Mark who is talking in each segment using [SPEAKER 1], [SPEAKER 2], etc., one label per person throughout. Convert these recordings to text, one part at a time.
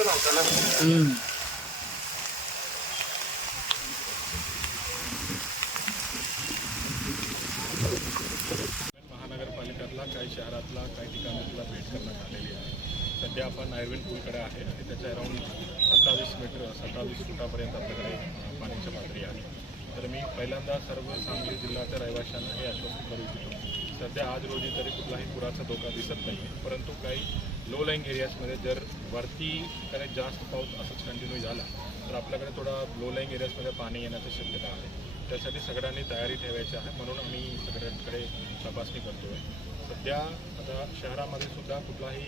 [SPEAKER 1] महानगरपालिकातला
[SPEAKER 2] महानगरपालिकेतला काही शहरातला काही ठिकाणातला भेट करण्यात आलेली आहे. सध्या आपण आयर्विन पूलकडे आहे आणि त्याच्या अराऊंड सत्तावीस मीटर सत्तावीस फुटापर्यंत आपल्याकडे पाण्याची पातळी आहे. तर मी पहिल्यांदा सर्व सांगली जिल्ह्याच्या रहिवाशांना हे आश्वासन करू इच्छितो. सध्या आज रोजी तरी कुठलाही पुराचा धोका दिसत नाही आहे परंतु काही लो लाईंग एरियाजमध्ये जर वरती काही जास्त पाऊस असंच कंटिन्यू झाला तर आपल्याकडे थोडा लो लाईंग एरियाजमध्ये पाणी येण्याची शक्यता आहे. त्यासाठी सगळ्यांनी तयारी ठेवायची आहे म्हणून आम्ही सगळ्यांकडे तपासणी करतो आहे सध्या आता शहरामध्ये सुद्धा कुठलाही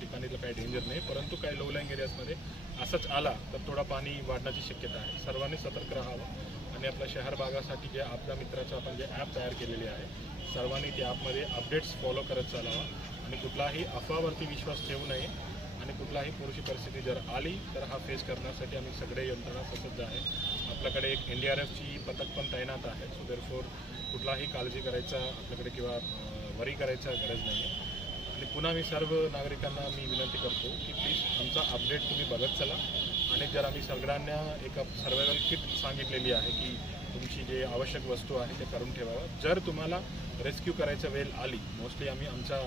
[SPEAKER 2] ठिकाणी काही डेंजर नाही परंतु काही लो लाईंग एरियाजमध्ये असंच आला तर थोडा पाणी वाढण्याची शक्यता आहे. सर्वांनी सतर्क राहावं. आणि आपल्या शहर भागासाठी जे आपल्या मित्राचं आपण जे ॲप तयार केलेले आहे सर्वांनी त्या ॲपमध्ये अपडेट्स फॉलो करत चालावा आणि कुठलाही अफवावरती विश्वास ठेवू नये आणि कुठलाही पुरुषी परिस्थिती जर आली तर हा फेस करण्यासाठी आम्ही सगळे यंत्रणा सज्ज आहे. आपल्याकडे एक एन डी आर एफची पथक पण तैनात आहे. सो देरफोर कुठलाही काळजी करायचा आपल्याकडे किंवा वरी करायचा गरज नाही आहे आणि पुन्हा मी सर्व नागरिकांना मी विनंती करतो की प्लीज आमचा अपडेट तुम्ही बघत चला. आणि जर आम्ही सगळ्यांना एका सर्वायवल किट सांगितलेली आहे की तुमची जे आवश्यक वस्तू आहे ते करून ठेवावं. जर तुम्हाला रेस्क्यू करायचं वेळ आली मोस्टली आम्ही आमचा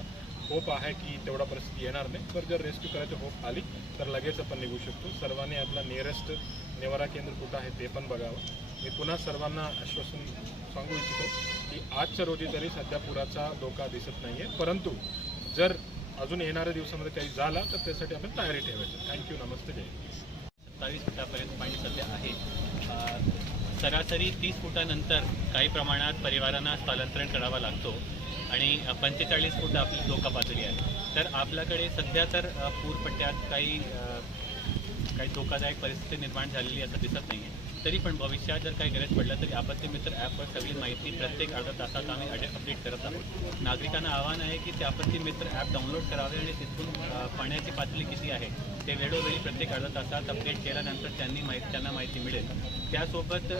[SPEAKER 2] होप आहे की तेवढा परिस्थिती येणार नाही पण जर रेस्क्यू करायची होप आली तर लगेच आपण निघू शकतो. सर्वांनी आपला नियरेस्ट निवारा केंद्र कुठं आहे ते पण बघावं. मी पुन्हा सर्वांना आश्वासन सांगू इच्छितो की आजच्या रोजी तरी सध्या पुराचा धोका दिसत नाही आहे परंतु जर अजून येणाऱ्या दिवसामध्ये काही झाला तर त्यासाठी आपण तयारी ठेवायची. थँक्यू नमस्ते. जय
[SPEAKER 3] सत्तावीस फुटापर्यंत पाणी सध्या आहे. सरासरी तीस फुटानंतर काही प्रमाणात परिवारांना स्थलांतरण करावा लागतो आणि पंचेचाळीस फूट आपली धोका पातळी आहे. तर आपल्याकडे सध्या तर पूरपट्ट्यात काही काही धोकादायक परिस्थिती निर्माण झालेली असं दिसत नाही आहे तरी पण भविष्यात जर काही गरज पडलं तरी आपत्ती मित्र ॲपवर सगळी माहिती प्रत्येक अर्धा तासात आम्ही अडे अपडेट करत आहोत. नागरिकांना आव्हान आहे की ते आपत्ती मित्र ॲप डाउनलोड करावे आणि तिथून पाण्याची पातळी किती आहे ते वेळोवेळी प्रत्येक अर्धा तासात अपडेट केल्यानंतर त्यांनी माहिती त्यांना माहिती मिळेल. त्यासोबत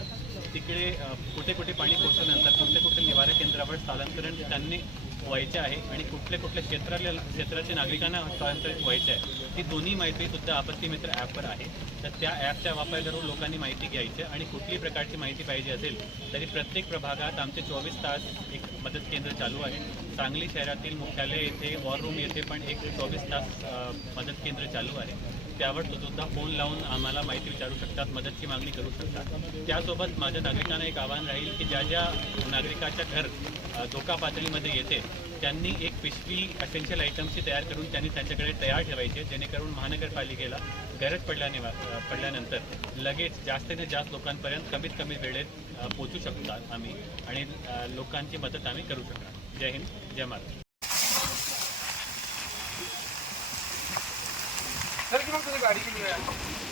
[SPEAKER 3] तिकडे कुठे कुठे पाणी पोहोचल्यानंतर कुठले कुठले निवारा केंद्रावर स्थलांतरण त्यांनी व्हायचे आहे आणि कुठले कुठल्या क्षेत्रातल्या क्षेत्राच्या नागरिकांना स्थलांतरित व्हायचे आहे. ती दोन्ही माहिती सुद्धा आपत्ती मित्र ॲपवर आहे. तर त्या ॲपचा वापर करून लोकांनी माहिती घ्यायची आणि कुठली प्रकारची माहिती पाहिजे असेल तरी प्रत्येक प्रभागात आमचे चोवीस तास एक मदत केंद्र चालू आहे. सांगली शहरातील मुख्यालय येथे वॉर रूम येथे पण एक चोवीस तास मदत केंद्र चालू आहे. त्यावर तो सुद्धा फोन लावून आम्हाला माहिती विचारू शकतात मदतची मागणी करू शकतात. त्यासोबत माझ्या नागरिकांना एक आवाहन राहील की ज्या ज्या नागरिकाच्या घर धोका पातळीमध्ये येते त्यांनी एक पिशवी असेन्शियल आयटम्सची तयार करून त्यांनी त्यांच्याकडे तयार ठेवायचे जेणेकरून महानगरपालिकेला गरज पडल्याने पडल्यानंतर लगेच जास्तीत जास्त लोकांपर्यंत कमीत कमी वेळेत पोचू शकतात आम्ही आणि लोकांची मदत आम्ही करू शकणार. जय हिंद जय महाराष्ट्र.
[SPEAKER 1] 看这个改的，对？